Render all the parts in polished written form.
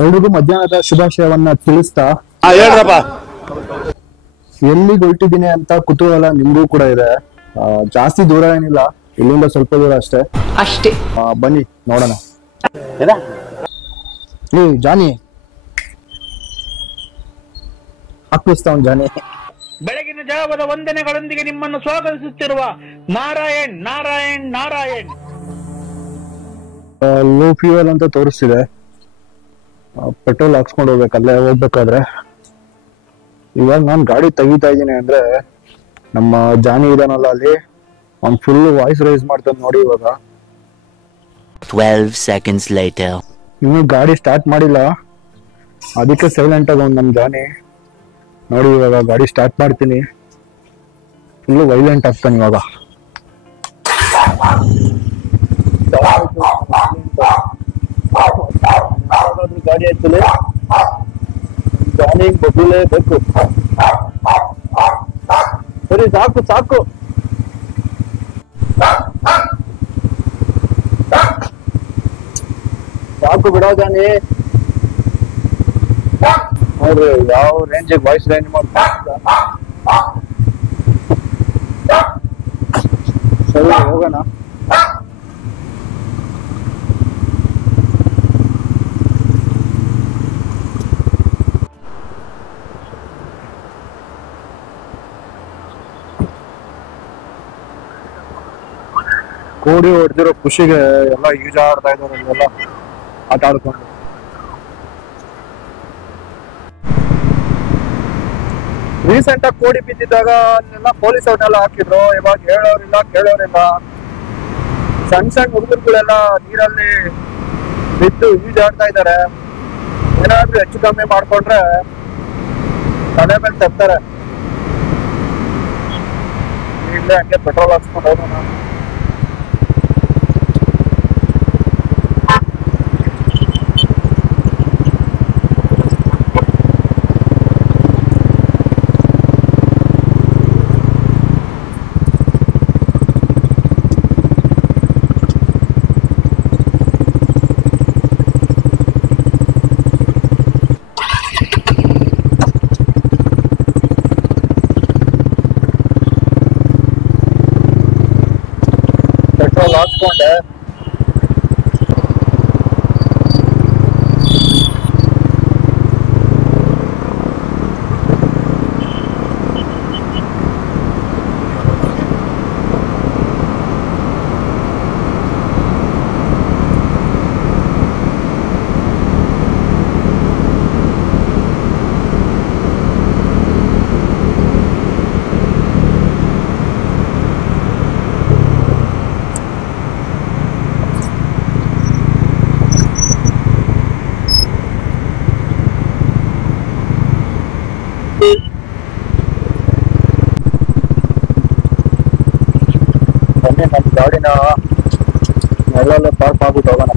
ಎಲ್ರಿಗೂ ಮಧ್ಯಾಹ್ನದ ಶುಭಾಶಯವನ್ನ ತಿಳಿಸ್ತಾ ಹೇಳ್ರಪ್ಪ. ಎಲ್ಲಿಗೆ ಹೊರಟಿದ್ದೀನಿ ಅಂತ ಕುತೂಹಲ ನಿಮ್ಗೂ ಕೂಡ ಇದೆ. ಜಾಸ್ತಿ ದೂರ ಏನಿಲ್ಲ, ಇಲ್ಲಿಂದ ಸ್ವಲ್ಪ ದೂರ ಅಷ್ಟೇ. ಬನ್ನಿ ನೋಡೋಣ. ಏ ಜಾನಿ ಹಾಕಿಸ್ತಾವ್ ಜಾನಿ. ಬೆಳಗಿನ ಜಾವದ ವಂದನೆಗಳೊಂದಿಗೆ ನಿಮ್ಮನ್ನು ಸ್ವಾಗತಿಸುತ್ತಿರುವ ನಾರಾಯಣ್ ನಾರಾಯಣ್ ನಾರಾಯಣ್. ಲೋ ಫ್ಯೂಯಲ್ ಅಂತ ತೋರಿಸ್ತಿದೆ. ಪೆಟ್ರೋಲ್ ಹಾಕ್ಸ್ಕೊಂಡು ಹೋಗ್ಬೇಕಲ್ಲೇ ಹೋಗ್ಬೇಕಾದ್ರೆ. ಇವಾಗ ನಾನು ಗಾಡಿ ತೆಗಿತಾ ಇದ್ದೀನಿ ಅಂದ್ರೆ ನಮ್ಮ ಜಾನಿ ಇದಾನಲ್ಲ ಅಲ್ಲಿ, ಅವ್ನು ಫುಲ್ ವಾಯ್ಸ್ ರೈಸ್ ಮಾಡ್ತಾನೆ ನೋಡಿ. ಇವಾಗ 12 seconds later. ಇನ್ನು ಗಾಡಿ ಸ್ಟಾರ್ಟ್ ಮಾಡಿಲ್ಲ, ಅದಕ್ಕೆ ಸೈಲೆಂಟ್ ಆಗ ನಮ್ ಜಾನಿ ನೋಡಿ. ಇವಾಗ ಗಾಡಿ ಸ್ಟಾರ್ಟ್ ಮಾಡ್ತೀನಿ, ಫುಲ್ ವೈಲೆಂಟ್ ಆಗ್ತಾನೆ ಇವಾಗ. ಗಾಡಿ ಆಯ್ತದೆ, ಜಾನಿ ಬಗ್ಲೇಬೇಕು. ಸರಿ ಸಾಕು ಸಾಕು. ಸಾಕು ಬಿಡೋ ಜಾನಿ. ನೋಡ್ರಿ ಯಾವ ರೇಂಜಿಗೆ ವಾಯ್ಸ್ ರೇಂಜ್ ಮಾಡ್ತಾ. ಸರಿ ಹೋಗೋಣ. ಕೋಡಿ ಹೊಡೆದಿರೋ ಖುಷಿಗೆ ಎಲ್ಲ ಈಜಾಡ್ತಾ ಇದ್ದಾರೆ, ಇಲ್ಲೆಲ್ಲ ಆಟ ಆಡ್ಕೊಂಡು. ರೀಸೆಂಟ್ ಆಗಿ ಕೋಡಿ ಬಿದ್ದಿದ್ದಾಗ ಅಲ್ಲೆಲ್ಲ ಪೊಲೀಸ್ ಅವ್ರನ್ನೆಲ್ಲ ಹಾಕಿದ್ರು. ಇವಾಗ ಹೇಳೋರಿಲ್ಲ ಕೇಳೋರಿಲ್ಲ. ಸಣ್ಣ ಸಣ್ಣ ಹುಡುಗರುಗಳೆಲ್ಲ ನೀರಲ್ಲಿ ಬಿದ್ದು ಈಜಾಡ್ತಾ ಇದ್ದಾರೆ. ಏನಾದ್ರೂ ಹೆಚ್ಚು ಕಮ್ಮಿ ಮಾಡ್ಕೊಂಡ್ರೆ ತಲೆ ಮೇಲೆ ತರ್ತಾರೆ. ಇಲ್ಲೇ ಹಂಗೆ ಪೆಟ್ರೋಲ್ ಹಾಕ್ಸ್ಕೊಂಡು ಹೋಗೋಣ. ಪೆಟ್ರೋಲ್ ಹಾಕ್ಸ್ಕೊಂಡೆ. ಬನ್ನಿ ನಮ್ಮ ಗಾಡಿನ ನೆರಳಲ್ಲೇ ಪಾರ್ಕ್ ಆಗ್ಬಿಟ್ಟು ಹೋಗೋಣ.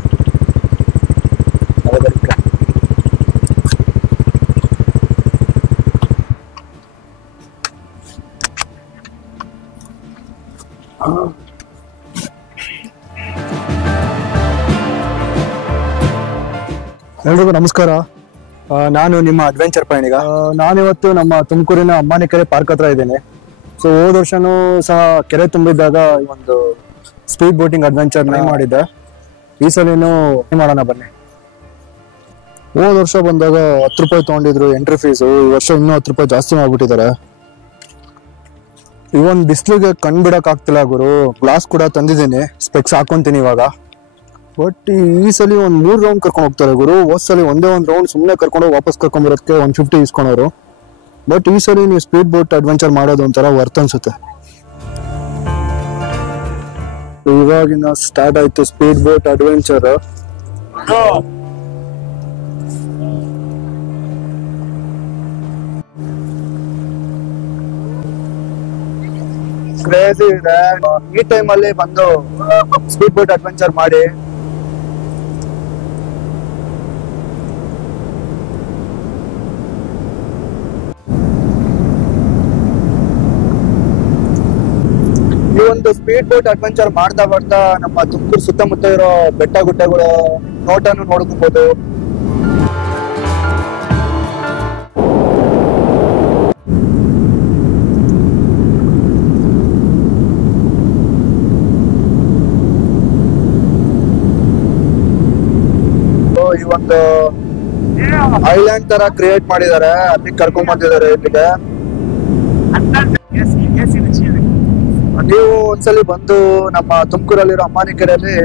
ಎಲ್ರಿಗೂ ನಮಸ್ಕಾರ. ನಾನು ನಿಮ್ಮ ಅಡ್ವೆಂಚರ್ ಪಯಣಿಗ. ನಾನಿವತ್ತು ನಮ್ಮ ತುಮಕೂರಿನ ಅಮ್ಮಾನಿಕೆರೆ ಪಾರ್ಕ್ ಹತ್ರ ಇದ್ದೇನೆ. ಸೊ ಹೋದ ವರ್ಷನೂ ಸಹ ಕೆರೆ ತುಂಬಿದ್ದಾಗ ಒಂದು ಸ್ಪೀಡ್ ಬೋಟಿಂಗ್ ಅಡ್ವೆಂಚರ್ ಮಾಡಿದ್ದೆ. ಈ ಸಲಿನೂ ಮಾಡೋಣ ಬನ್ನಿ. ಹೋದ ವರ್ಷ ಬಂದಾಗ 10 ರೂಪಾಯಿ ತಗೊಂಡಿದ್ರು ಎಂಟ್ರಿ ಫೀಸು. ಈ ವರ್ಷ ಇನ್ನೂ 10 ರೂಪಾಯಿ ಜಾಸ್ತಿ ಮಾಡ್ಬಿಟ್ಟಿದ್ದಾರೆ. ಇವನ್ ಬಿಸಿಲಿಗೆ ಕಣ್ ಬಿಡಕ್ ಆಗ್ತಿಲ್ಲ ಗುರು. ಗ್ಲಾಸ್ ಕೂಡ ತಂದಿದ್ದೀನಿ, ಸ್ಪೆಕ್ಸ್ ಹಾಕೊಂತೀನಿ ಇವಾಗ. ಬಟ್ ಈ ಸಲ ಒಂದ್ 3 ರೌಂಡ್ ಕರ್ಕೊಂಡು ಹೋಗ್ತಾರೆ ಗುರು. ಹೋದ್ ಸಲ ಒಂದೇ ಒಂದ್ ರೌಂಡ್ ಸುಮ್ಮನೆ ಕರ್ಕೊಂಡು ವಾಪಸ್ ಕರ್ಕೊಂಡ್ ಬರೋದಕ್ಕೆ 150 ಇಸ್ಕೊಳೋರು. ಬಟ್ ಈ ಸಲ ನೀವು ಸ್ಪೀಡ್ ಬೋಟ್ ಅಡ್ವೆಂಚರ್ ಮಾಡೋದು ಒಂಥರ ವರ್ತ್ ಅನ್ಸುತ್ತೆ. ಇವಾಗಿನ ಸ್ಟಾರ್ಟ್ ಆಯ್ತು ಸ್ಪೀಡ್ ಬೋಟ್ ಅಡ್ವೆಂಚರ್. ಕ್ರೇಜಿ ಇದೆ. ಈ ಟೈಮ್ ಅಲ್ಲಿ ಬಂದು ಸ್ಪೀಡ್ ಬೋಟ್ ಅಡ್ವೆಂಚರ್ ಮಾಡಿ ಈ ಒಂದು ಸ್ಪೀಡ್ ಬೋಟ್ ಅಡ್ವೆಂಚರ್ ಮಾಡ್ತಾ ಬರ್ತಾ ನಮ್ಮ ತುಮಕೂರು ಸುತ್ತಮುತ್ತ ಇರೋ ಬೆಟ್ಟ ಗುಡ್ಡಗಳು ನೋಟನ್ನು ನೋಡ್ಕೊಬಹುದು. ಒಂದು ಐಲ್ಯಾಂಡ್ ತರ ಕ್ರಿಯೇಟ್ ಮಾಡಿದ್ದಾರೆ, ಅಲ್ಲಿ ಕರ್ಕೊಂಡ್ ಬಂದಿದ್ದಾರೆ ಇಲ್ಲಿಗೆ. ನೀವು ಒಂದ್ಸಲಿ ಬಂದು ನಮ್ಮ ತುಮಕೂರಲ್ಲಿರೋ ಅಮ್ಮಾನಿ ಕೆರೆಯಲ್ಲಿ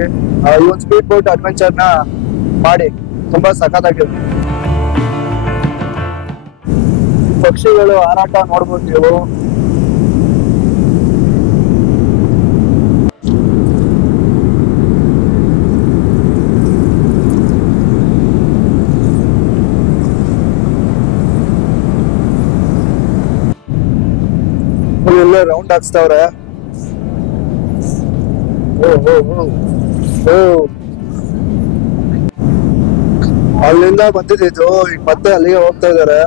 ಈ ಒಂದು ಸ್ಪೀಡ್ ಬೋಟ್ ಅಡ್ವೆಂಚರ್ ನ ಮಾಡಿ, ತುಂಬಾ ಸಖತ್ತಾಗಿದೆ. ಪಕ್ಷಿಗಳು ಹಾರಾಟ ನೋಡ್ಬೋದು ನೀವು. ಎಲ್ಲ ರೌಂಡ್ ಹಾಕ್ಸ್ತಾವ್ರೆ. ಅಲ್ಲಿಂದ ಬಂದಿದ್ದು ಈಗ ಮತ್ತೆ ಅಲ್ಲಿಗೆ ಹೋಗ್ತಾ ಇದಾರೆ.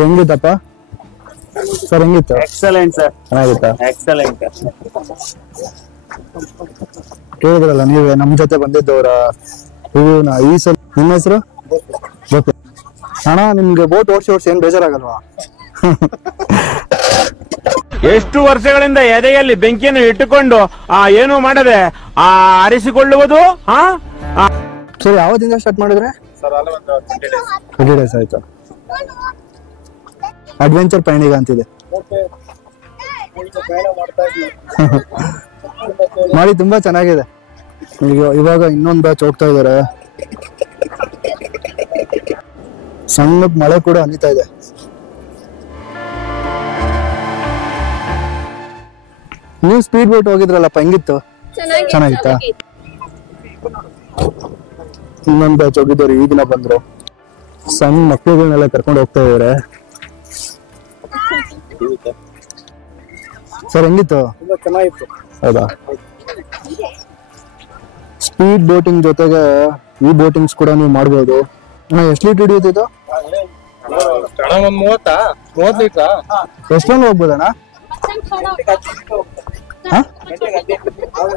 ಹೆಂಗಿತ್ತಪ್ಪ ಸರ್? ಹೆಂಗಿತ್ತು? ಎಕ್ಸಲೆಂಟ್ ಸರ್, ಚೆನ್ನಾಗಿತ್ತಾ? ಎಕ್ಸಲೆಂಟ್. ಕೇಳಿದ್ರಲ್ಲ ನೀವೇ ನಮ್ ಜೊತೆ ಬಂದಿದ್ದವ್ರ ಈ ಸಲ. ನಿಮ್ಮ ಹೆಸರು? ಅಣ್ಣ, ನಿಮ್ಗೆ ಬೋಟ್ ಓಡಿಸಿ ಏನ್ ಬೇಜಾರಾಗಲ್ವಾ? ಎಷ್ಟು ವರ್ಷಗಳಿಂದ ಎದೆಯಲ್ಲಿ ಬೆಂಕಿಯನ್ನು ಇಟ್ಟುಕೊಂಡು ಏನು ಮಾಡದೆ ಆರಿಸಿಕೊಳ್ಳುವುದು. ಸರ್, ಯಾವತ್ತಿಂದ ಸ್ಟಾರ್ಟ್ ಮಾಡಿದ್ರೆ? 20 days ಆಯ್ತು. ಅಡ್ವೆಂಚರ್ ಪಯಣಿಗ ಅಂತಿದೆ. ಮಾಡಿ ತುಂಬಾ ಚೆನ್ನಾಗಿದೆ. ಇವಾಗ ಇನ್ನೊಂದು ಬ್ಯಾಚ್ ಹೋಗ್ತಾ ಇದಾರೆ. ಸಣ್ಣ ಮಳೆ ಕೂಡ ಹನಿತಾ ಇದೆ. ನೀವು ಸ್ಪೀಡ್ ಬೋಟ್ ಹೋಗಿದ್ರಲ್ಲಪ್ಪ, ಹೆಂಗಿತ್ತು? ಚೆನ್ನಾಗಿತ್ತಾ? ಇನ್ನೊಂದು ಬ್ಯಾಚ್ ಹೋಗಿದ್ದವ್ರು ಈ ದಿನ ಬಂದ್ರು. ಸಣ್ಣ ಮಕ್ಕಳುಗಳನ್ನೆಲ್ಲ ಕರ್ಕೊಂಡು ಹೋಗ್ತಾ ಇದಾರೆ. ಸರ್, ಹೆಂಗಿತ್ತು? ತುಂಬಾ ಚೆನ್ನಾಗಿತ್ತು. ಹೌದಾ? ಸ್ಪೀಡ್ ಬೋಟಿಂಗ್ ಜೊತೆಗೆ ಈ ಬೋಟಿಂಗ್ಸ್ ಕೂಡ ನೀವು ಮಾಡ್ಬೋದು. ಎಷ್ಟು ಲೀಟರ್ ಹಿಡಿಯುತ್ತಿದ್ದು? 30 ಲೀಟರ್. ಎಷ್ಟೊಂದು ಹೋಗ್ಬೋದಣ್ಣ?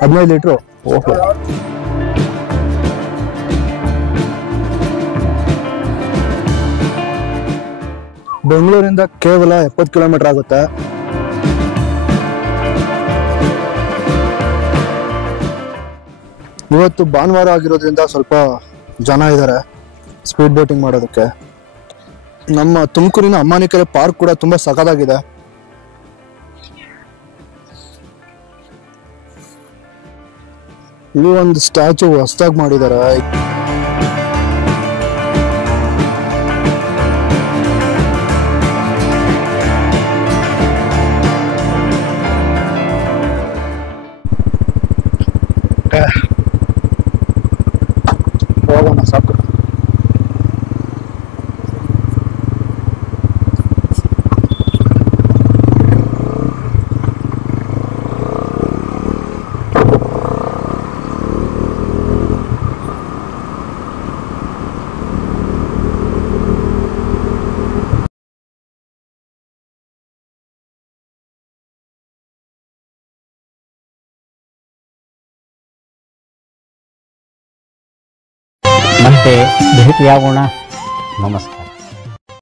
15 ಲೀಟ್ರು. ಓಹೋ. ಬೆಂಗಳೂರಿಂದ ಕೇವಲ 70 ಕಿಲೋಮೀಟರ್ ಆಗುತ್ತೆ. ಇವತ್ತು ಭಾನುವಾರ ಆಗಿರೋದ್ರಿಂದ ಸ್ವಲ್ಪ ಜನ ಇದ್ದಾರೆ ಸ್ಪೀಡ್ ಬೋಟಿಂಗ್ ಮಾಡೋದಕ್ಕೆ. ನಮ್ಮ ತುಮಕೂರಿನ ಅಮ್ಮಾನಿ ಕೆರೆ ಪಾರ್ಕ್ ಕೂಡ ತುಂಬಾ ಸಖತ್ತಾಗಿದೆ. ಇಲ್ಲಿ ಒಂದು ಸ್ಟ್ಯಾಚು ಹೊಸದಾಗಿ ಮಾಡಿದ್ದಾರೆ. ಹೋಗೋಣ, ಸಾಕು. ಮತ್ತೆ ಭೇಟಿಯಾಗೋಣ. ನಮಸ್ಕಾರ.